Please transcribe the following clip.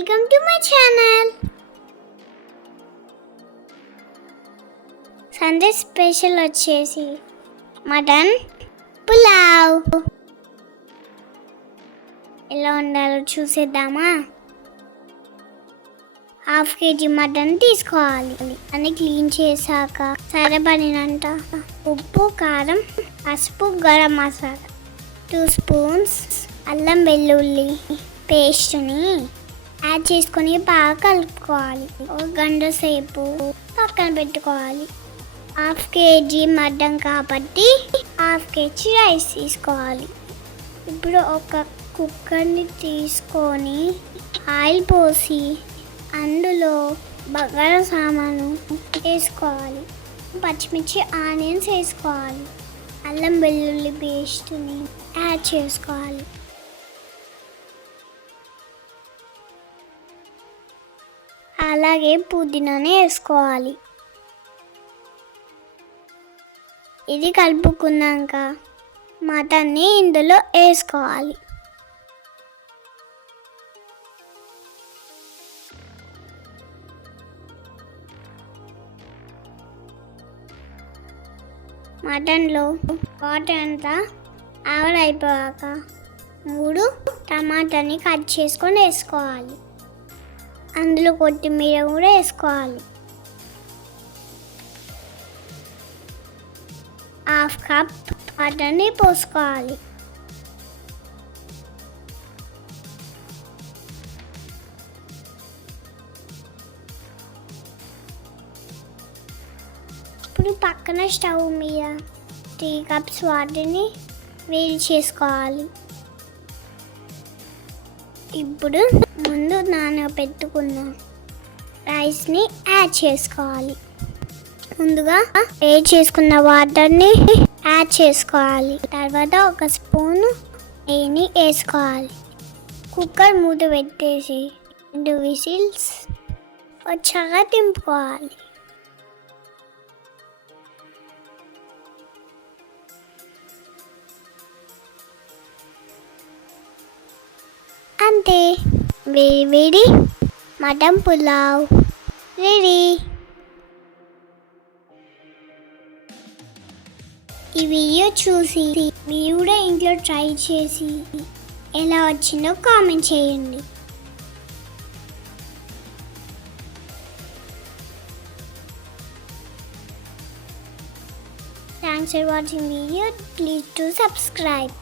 Welcome to my channel. Sunday special వచ్చేసి mutton pulao. ఎలా ఉండాలో చూసేద్దామా? హాఫ్ కేజీ మటన్ తీసుకోవాలి. అన్ని క్లీన్ చేశాక సరిపడినంత ఉప్పు, కారం, పసుపు, గరం మసాలా, 2 స్పూన్స్ అల్లం వెల్లుల్లి పేస్ట్ని యాడ్ చేసుకొని బాగా కలుపుకోవాలి. ఒక గంట సేపు పక్కన పెట్టుకోవాలి. హాఫ్ కేజీ మటన్ కాబట్టి హాఫ్ కేజీ రైస్ తీసుకోవాలి. ఇప్పుడు ఒక కుక్కర్ని తీసుకొని ఆయిల్ పోసి అందులో బగారా సామాను వేసుకోవాలి. పచ్చిమిర్చి, ఆనియన్స్ వేసుకోవాలి. అల్లం వెల్లుల్లి పేస్ట్ని యాడ్ చేసుకోవాలి. అలాగే పుదీనాని వేసుకోవాలి. ఇది కలుపుకున్నాక మటన్ని ఇందులో వేసుకోవాలి. మటన్లో వాటర్ అంతా ఆవిరైపోయాక 3 టమాటాని కట్ చేసుకొని వేసుకోవాలి. అందులో కొత్తిమీర కూడా వేసుకోవాలి. హాఫ్ కప్ వాటర్ని పోసుకోవాలి. ఇప్పుడు పక్కన స్టవ్ మీద 3 కప్స్ వాటర్ని వేడి చేసుకోవాలి. ఇప్పుడు ముందు నానబెట్టుకున్న రైస్ని యాడ్ చేసుకోవాలి. ముందుగా వేడి చేసుకున్న వాటర్ని యాడ్ చేసుకోవాలి. తర్వాత ఒక స్పూన్ నెయ్యిని వేసుకోవాలి. కుక్కర్ మూత పెట్టేసి 2 విజిల్స్ వచ్చాక దింపుకోవాలి. అంతే, వేడి వేడి మటన్ పులావ్ రెడీ. ఈ వీడియో చూసి మీరు కూడా ఇంట్లో ట్రై చేసి ఎలా వచ్చిందో కామెంట్ చేయండి. Thanks for watching video. Please to subscribe.